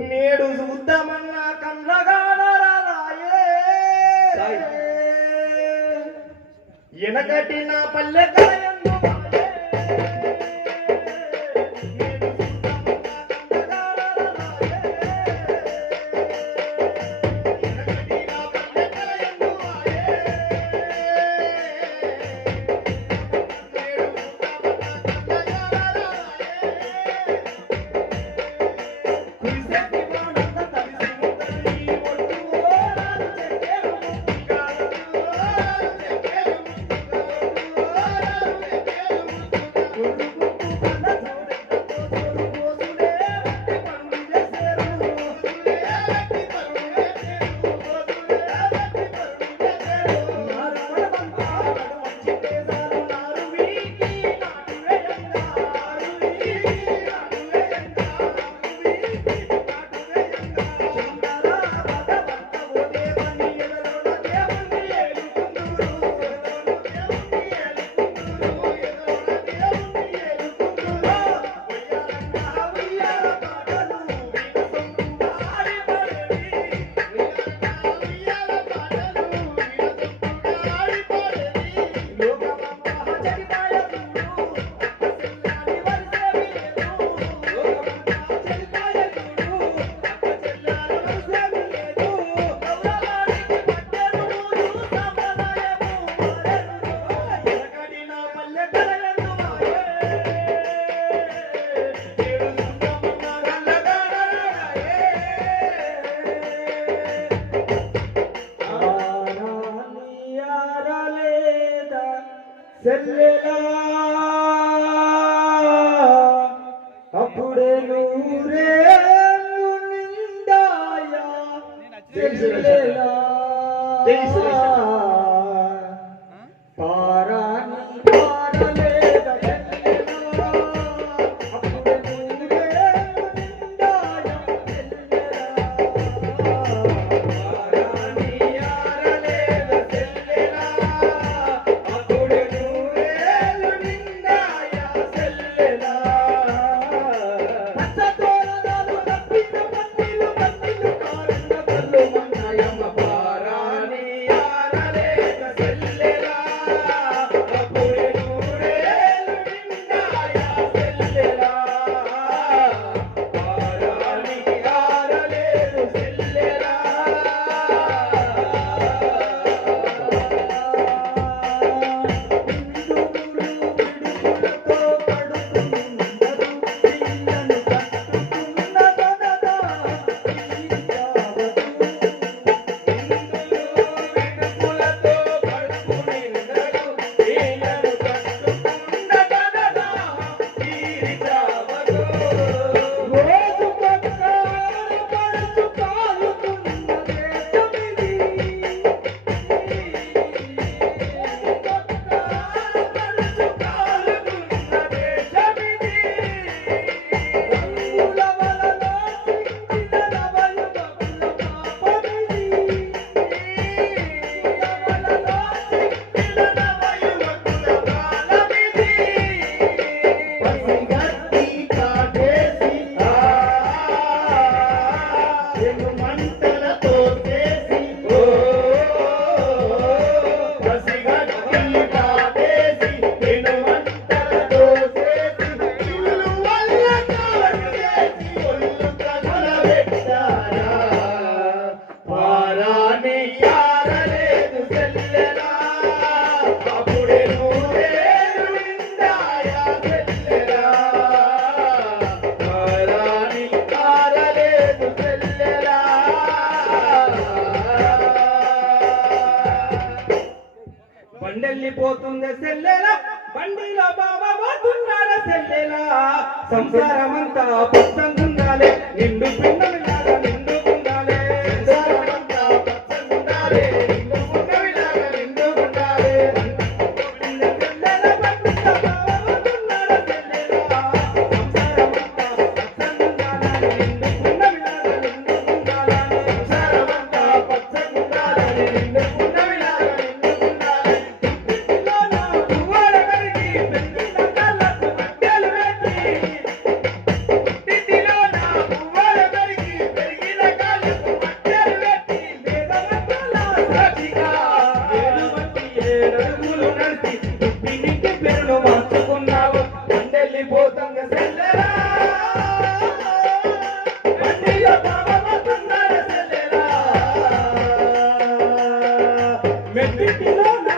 నేడు చూద్దామన్నా కళ్ళగానరాయే వెనకటి నా పల్లె కాయన్ను చెల్లెలా అప్పుడే నూరేళ్ళు నిండాయా? చెల్లెలా. పచ్చంగుండాలే నిండు కలిసి దీనికి పేరును మార్చుకున్నావు. అందెళ్ళి పోతంగా మెట్టిలో